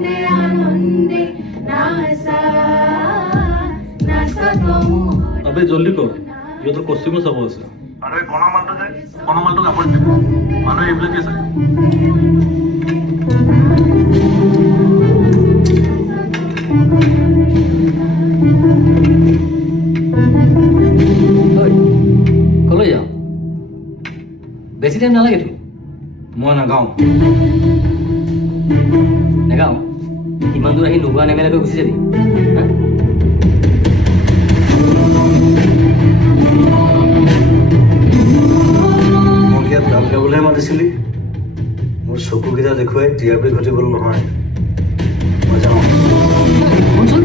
আনন্দে আনন্দে নাচা নাচা আবে জলদি কৰ ইহঁতৰ কষ্টিউমো চাব আছে আৰু এই কণামালটো কাপোৰ দিব মানুহে এইবিলাকে চায় কলৈ যাওঁ বেছি টাইম নালাগেতো মই নাগাওঁ নেগাওঁ ইমান দূৰ আহি নোগোৱা নেমেলাকৈ গুচি যাবি হা? মোক ইয়াত গান গাবলৈহে মাতিছিলি মোৰ চকুকেইটা দেখুৱাই টিআৰপি ঘটিবলৈ নহয় মই যাওঁ শুনচোন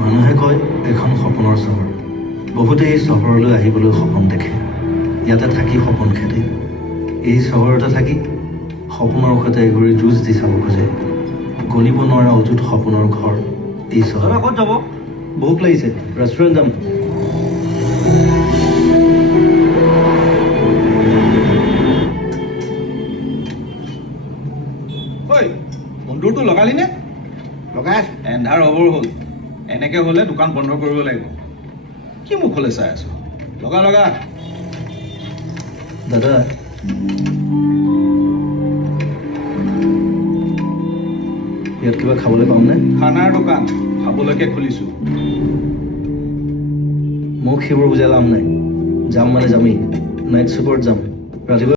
মানুহে কয় এখন সপোনৰ চহৰ বহুতে এই চহৰলৈ আহিবলৈ সপোন দেখে ইয়াতে থাকি সপোন খেদে এই চহৰতে থাকি সপোনৰ সৈতে এঘূৰি যুঁজ দি চাব খোজে গণিব নোৱাৰা অযুত সপোনৰ ঘৰ এই চহৰ ক'ত যাব ভোক লাগিছে ৰেষ্টুৰেণ্ট যাম ঐ বন্ধুৰটো লগালি নে লগাই এন্ধাৰ অবৰ হ'ল এনেকে হ'লে দোকান বন্ধ কৰিব লাগিব কি মুখলৈ চাই আছো লগা লগা দাদা ইয়াত কিবা খাবলৈ পামনে খানাৰ দোকান খাবলৈকে খুলিছো মোক সেইবোৰ বুজাই লাভ নাই যাম মানে যামেই নাইট চুপাৰত যাম ৰাতিপুৱা